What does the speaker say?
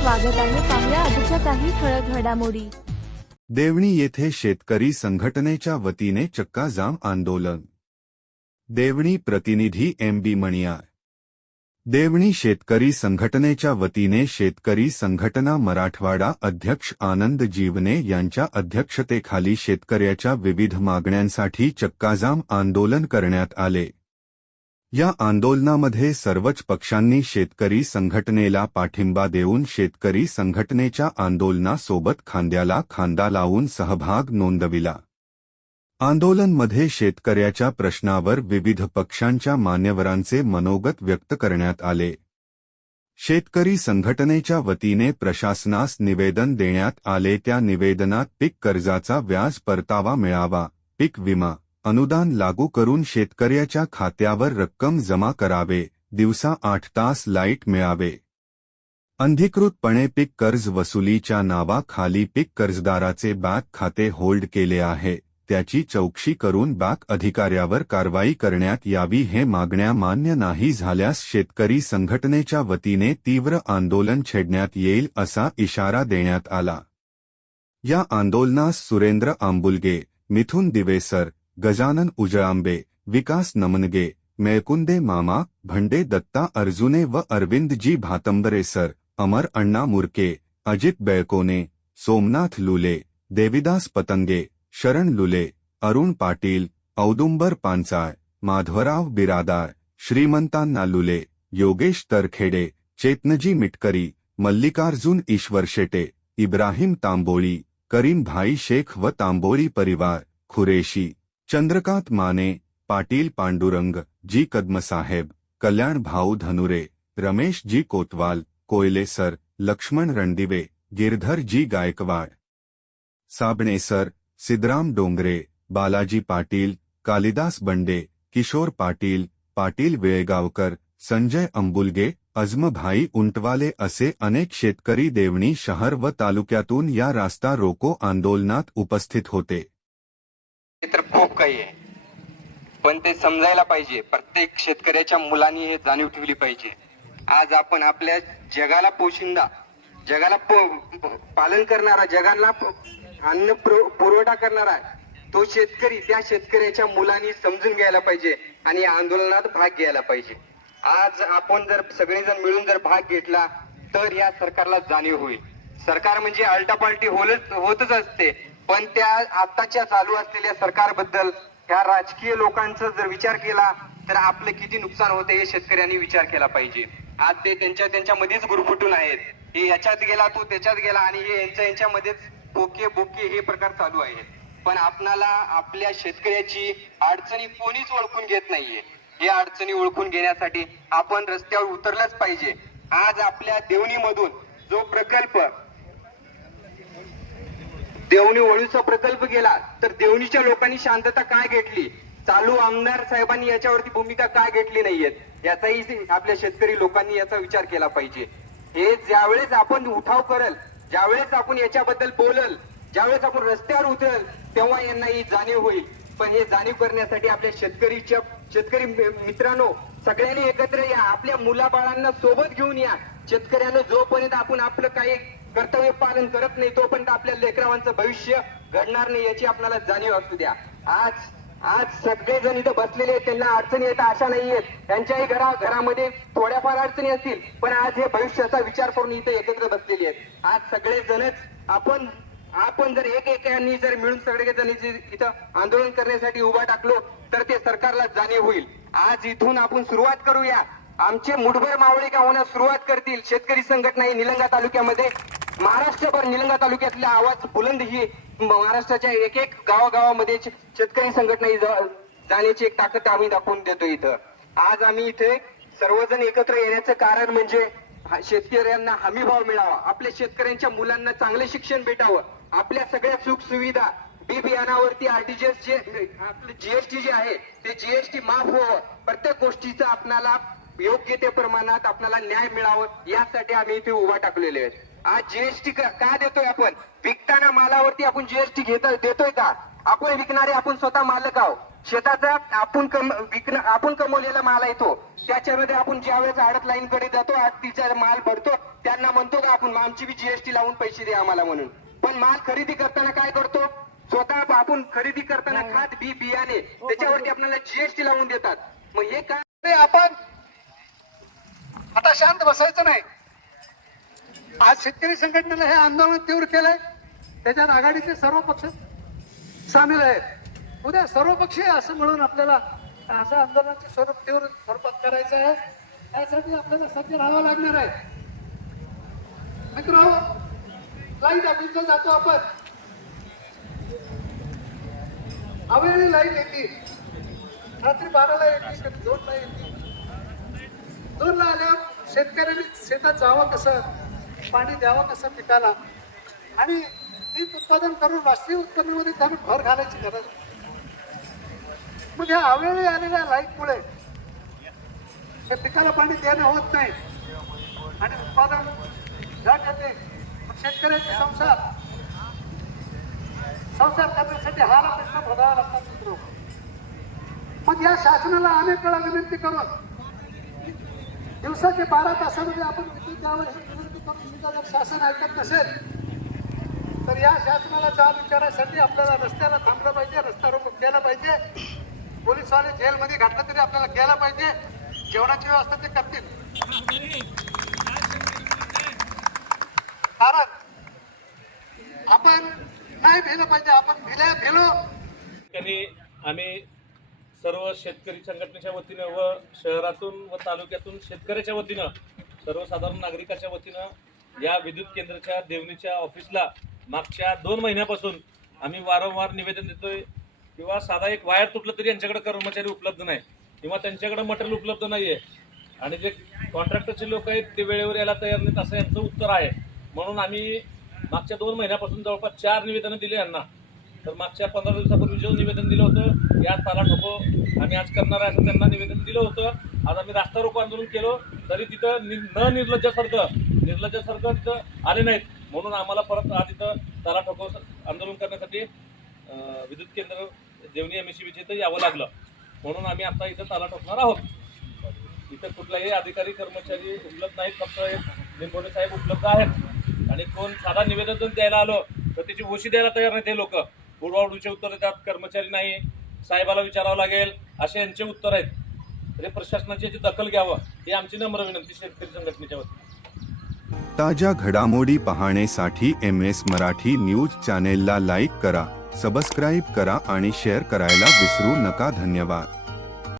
स्वागत आहे. पाहुया आजच्या काही ठळक घडामोडी. देवणी येथे शेतकरी संघटनेच्या वतीने चक्काजाम आंदोलन. देवणी प्रतिनिधी एम बी मणियार. देवणी शेतकरी संघटनेच्या वतीने शेतकरी संघटना मराठवाडा अध्यक्ष आनंद जीवने यांच्या अध्यक्षतेखाली शेतकऱ्याच्या विविध मागण्यांसाठी चक्काजाम आंदोलन करण्यात आले. या आंदोलनामध्ये सर्वच पक्षांनी शेतकरी संघटनेला पाठिंबा देऊन शेतकरी संघटनेच्या आंदोलनासोबत खांद्याला खांदा लावून सहभाग नोंदविला. आंदोलनमध्ये शेतकऱ्याच्या प्रश्नावर विविध पक्षांच्या मान्यवरांचे मनोगत व्यक्त करण्यात आले. शेतकरी संघटनेच्या वतीने प्रशासनास निवेदन देण्यात आले. त्या निवेदनात पीक कर्जाचा व्याज परतावा मिळावा पीक विमा अनुदान लागू करून शेतकऱ्याच्या खात्यावर रक्कम जमा करावे दिवसा आठ तास लाइट मिळावे. अंधिकृतपणे पीक कर्ज वसुलीच्या नावाखाली पीक कर्जदाराचे बँक खाते होल्ड केले आहे त्याची चौकशी करून बँक अधिकाऱ्यावर कारवाई करण्यात यावी हे मागण्या मान्य नाही झाल्यास शेतकरी संघटनेच्या वतीने तीव्र आंदोलन छेडण्यात येईल असा इशारा देण्यात आला. या आंदोलनास सुरेंद्र आंबुलगे मिथुन दिवेसर गजानन उजळांबे विकास नमनगे मेळकुंदे मामा, भंडे दत्ता अर्जुने व अरविंदजी भातंबरे सर, अमर अण्णा मुरके, अजित बेळकोने सोमनाथ लुले, देविदास पतंगे, शरण लुले, अरुण पाटील, औदुंबर पांचाळ माधवराव बिरादार श्रीमंतांना लुले, योगेश तरखेडे, चेतनजी मिटकरी, मल्लिकार्जुन ईश्वर शेटे, इब्राहिम तांबोळी करीम भाई शेख व तांबोळी परिवार, खुरेशी चंद्रकांत माने, पाटिल पांडुरंग, जी कदम साहेब कल्याण भाऊ धनुरे, रमेश जी कोतवाल कोयलेसर लक्ष्मण रणदिवे, गिरधर जी गायकवाड़. साबणेसर सिद्राम डोंगरे, बालाजी पाटिल, कालिदास बंडे, किशोर पाटिल पाटिल वेगावकर संजय अंबुलगे अजम भाई उंटवाले असे अनेक शेतकरी देवनी शहर व तालुक्यातून रास्ता रोको आंदोलनात उपस्थित होते. पण ते समजायला पाहिजे. प्रत्येक शेतकऱ्याच्या मुलांनी हे जाणीव ठेवली पाहिजे. आज आपण आपल्या जगाला पोशिंदा जगाला प- पालन करणारा जगाला अन्न पुर- पुरवठा करणारा तो शेतकरी त्या शेतकऱ्याच्या मुलांनी समजून घ्यायला पाहिजे आणि आंदोलनात भाग घ्यायला पाहिजे. आज आपण जर सगळेजण मिळून जर भाग घेतला तर या सरकारला जाणीव होईल. सरकार म्हणजे अल्टापाल्टी होलच होतच असते. पण त्या आताच्या चालू असलेल्या सरकारबद्दल ह्या राजकीय लोकांचा जर विचार केला तर आपलं किती नुकसान होते हे शेतकऱ्यांनी विचार केला पाहिजे. आज ते त्यांच्या त्यांच्यामध्येच गुरफुटून आहेत. हे याच्यात गेला तो त्याच्यात गेला आणि हे यांच्या यांच्यामध्येच बोके बोके हे प्रकार चालू आहेत. पण आपणाला आपल्या शेतकऱ्याची अडचणी कोणीच ओळखून घेत नाहीये. हे अडचणी ओळखून घेण्यासाठी आपण रस्त्यावर उतरलंच पाहिजे. आज आपल्या देवणीमधून जो प्रकल्प देवणी वळूचा प्रकल्प गेला तर देवणीच्या लोकांनी शांतता काय घेतली? चालू आमदार साहेबांनी याच्यावरती भूमिका काय घेतली नाहीयेत? याचाही आपल्या शेतकरी लोकांनी याचा विचार केला पाहिजे. हे ज्यावेळेस आपण उठाव करल ज्यावेळेस आपण याच्याबद्दल बोलल ज्यावेळेस आपण रस्त्यावर उतरल तेव्हा यांना ही जाणीव होईल. पण हे जाणीव करण्यासाठी आपल्या शेतकरीच्या शेतकरी मित्रांनो सगळ्यांनी एकत्र या. आपल्या मुलाबाळांना सोबत घेऊन या. शेतकऱ्यानं जोपर्यंत आपण आपलं काही कर्तव्य पालन करत नाही तोपर्यंत आपल्या लेकरांचं भविष्य घडणार नाही याची आपल्याला जाणीव असू द्या. आज आज सगळेजण इथं बसलेले आहेत त्यांना अडचणी येतात अशा नाहीयेत त्यांच्याही घरा घरामध्ये थोड्याफार अडचणी असतील पण आज हे भविष्याचा विचार करून इथे एकत्र बसलेले आहेत. आज सगळेजणच आपण आपण जर एक एकांनी जर मिळून सगळेजण इथं आंदोलन करण्यासाठी उभा टाकलो तर ते सरकारला जाणीव होईल. आज इथून आपण सुरुवात करूया. आमचे मुठभर मावळे का होण्यास सुरुवात करतील? शेतकरी संघटना ही निलंगा तालुक्यामध्ये महाराष्ट्रभर निलंगा तालुक्यातला आवाज बुलंद ही महाराष्ट्राच्या एक एक गावागावामध्ये शेतकरी संघटना ही जाण्याची एक ताकद आम्ही दाखवून देतो इथं. आज आम्ही इथे सर्वजण एकत्र येण्याचं कारण म्हणजे शेतकऱ्यांना हमी भाव मिळावा. आपल्या शेतकऱ्यांच्या मुलांना चांगले शिक्षण भेटावं. आपल्या सगळ्या सुख सुविधा बी बियाणावरती आरटीजीएस जे आपलं जीएसटी जे आहे ते जीएसटी माफ व्हावं. प्रत्येक गोष्टीचं आपणाला योग्य ते प्रमाणात आपल्याला न्याय मिळावं यासाठी आम्ही इथे उभा टाकलेले आहेत. आज जीएसटी का देतोय आपण? विकताना मालावरती आपण जीएसटी घेत देतोय का? आपण विकणारे आपण स्वतः मालक आहोत. शेताचा आपण कम विकणं आपण कमवलेला माल आहे तो. त्याच्यामध्ये आपण ज्यावेळेस आडत लाईन कडे जातो तिचा माल भरतो त्यांना म्हणतो का आपण आमची बी जीएसटी लावून पैसे द्या आम्हाला म्हणून. पण माल खरेदी करताना काय करतो? स्वतः आपण खरेदी करताना खात बी बियाणे त्याच्यावरती आपल्याला जीएसटी लावून देतात. मग हे काय आपण आता शांत बसायचं नाही. आज शेतकरी संघटनेला हे आंदोलन तीव्र केलंय. त्याच्यात आघाडीचे सर्व पक्ष सामील आहेत. उद्या सर्वपक्षीय असं म्हणून आपल्याला असं आंदोलनाचे स्वरूप तीव्र स्वरूपात करायचं आहे. त्यासाठी आपल्याला सज्ज राहावं लागणार आहे. मित्र लाइट ऑफिसला जातो आपण. अवेळी लाइट येते. रात्री बाराला येते कधी दोनला येते. दोनला शेतकऱ्याने शेतात जावं कसं? पाणी द्यावं कसं पिकाला? आणि पीक उत्पादन करून राष्ट्रीय उत्पन्नामध्ये त्यानं भर घालायची गरज. मग ह्या अवेळी आलेल्या लाईटमुळे हे पिकाला पाणी देणं होत नाही. आणि उत्पादन घट येते शेतकऱ्याचे संसार. संसार करण्यासाठी हा प्रश्न भोगावा लागतात मित्र मग या शासनाला अनेक वेळा विनंती करून दिवसाचे बारा तासामध्ये आपण विद्युत द्यावं ही विनंती करून सुद्धा जर शासन ऐकत नसेल तर या शासनाला जाब विचारासाठी आपल्याला रस्त्याला थांबलं पाहिजे रस्ता रोखून गेला पाहिजे. पोलिसवाले जेलमध्ये घातलं तरी आपल्याला गेला पाहिजे. जेवणाची व्यवस्था ते करतील. कारण आपण नाही भिलं पाहिजे आपण भिल्या भिलो. आम्ही सर्व शेतकरी संघटनेच्या वतीनं व शहरातून व तालुक्यातून शेतकऱ्याच्या वतीनं सर्वसाधारण नागरिकाच्या वतीनं या विद्युत केंद्राच्या देवणीच्या ऑफिसला मागच्या दोन महिन्यापासून आम्ही वारंवार निवेदन देतोय. किंवा साधा एक वायर तुटलं तरी यांच्याकडे कर्मचारी उपलब्ध नाही. किंवा त्यांच्याकडे मटेरियल उपलब्ध नाहीये. आणि जे कॉन्ट्रॅक्टरचे लोक आहेत ते वेळेवर यायला तयार नाहीत असं यांचं उत्तर आहे. म्हणून आम्ही मागच्या दोन महिन्यापासून जवळपास चार निवेदनं दिली यांना. तर मागच्या पंधरा दिवसापूर्वी जो निवेदन दिलं होतं या ताला ठोको आम्ही आज करणार आहे असं त्यांना निवेदन दिलं होतं. आज आम्ही रास्ता रोको आंदोलन केलं तरी तिथं नि- न निर्लज्जासारखं निर्लज्जासारखं तिथं आले नाहीत. म्हणून आम्हाला परत आज इथं ताला ठोको आंदोलन करण्यासाठी विद्युत केंद्र देवणी एम इथं यावं लागलं. म्हणून आम्ही आता इथं ताला ठोकणार आहोत. इथं कुठलाही अधिकारी कर्मचारी उपलब्ध नाहीत फक्त एक लिंबोडे साहेब उपलब्ध आहेत. आणि कोण साधा निवेदन द्यायला आलो तर त्याची ओशी द्यायला तयार नाही ते लोक. बुडवाडूचे उत्तर देतात कर्मचारी नाही. साहेबाला विचारावं लागेल. असे यांचे उत्तर आहेत. तरी प्रशासनाची याची दखल घ्यावं ही आमची नम्र विनंती शेतकरी संघटनेच्या वतीने. ताज्या घडामोडी पाहण्यासाठी एम एस मराठी न्यूज चॅनेलला लाईक करा सबस्क्राईब करा आणि शेअर करायला विसरू नका. धन्यवाद.